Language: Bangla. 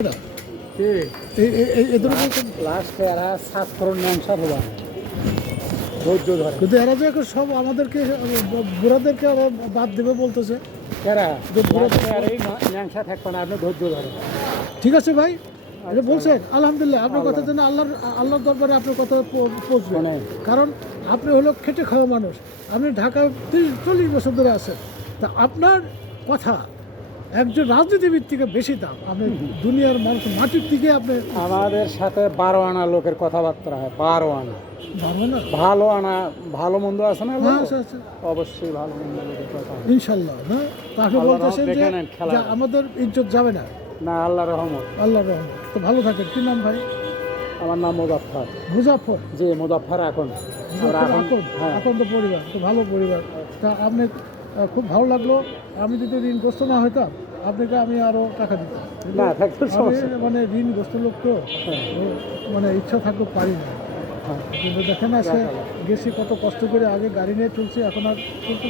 কিন্তু এরা যে এখন সব আমাদেরকে বুড়াদেরকে আবার বাদ দেবে বলতেছে। ঠিক আছে ভাই, এটা বলছেন আলহামদুলিল্লাহ, আপনার কথার জন্য আল্লাহর দরবারে আপনার কথা পৌঁছবে। কারণ আপনি হলো খেটে খাওয়া মানুষ, আপনি ঢাকায় 30-40 বছর ধরে আছেন, তা আপনার কথা একজন রাজনীতিবিদ থেকে বেশি দাম। আপনি দুনিয়ার মানুষ মাটির থেকে আপনি আমাদের সাথে 12 আনা লোকের কথাবার্তা হয়। 12 আনা ভালো আনা, ভালো মন্দ আছে না? অবশ্যই ভালো মন্দ লোকের কথা ইনশাল্লাহ। না তা আপনি বলতেছেন যে আমাদের ইজ্জত যাবে না? না, আল্লাহর রহমত। আল্লাহর রহমত। তো ভালো থাকেন। কি নাম ভাই? আমার নাম মুজাফফর। মুজাফফর? জি, মুজাফফর। এখন এখন তো পরিবার তো ভালো পরিবার। তা আপনি খুব ভালো লাগলো। আমি যদি ঋণগ্রস্ত না হইতাম আপনাকে আমি আরও টাকা দিতাম। মানে ঋণগ্রস্ত লোক তো, মানে ইচ্ছা থাকলেও পারি না। কিন্তু দেখেন আজকে গেছি কত কষ্ট করে, আগে গাড়ি নিয়ে চলছি, এখন আর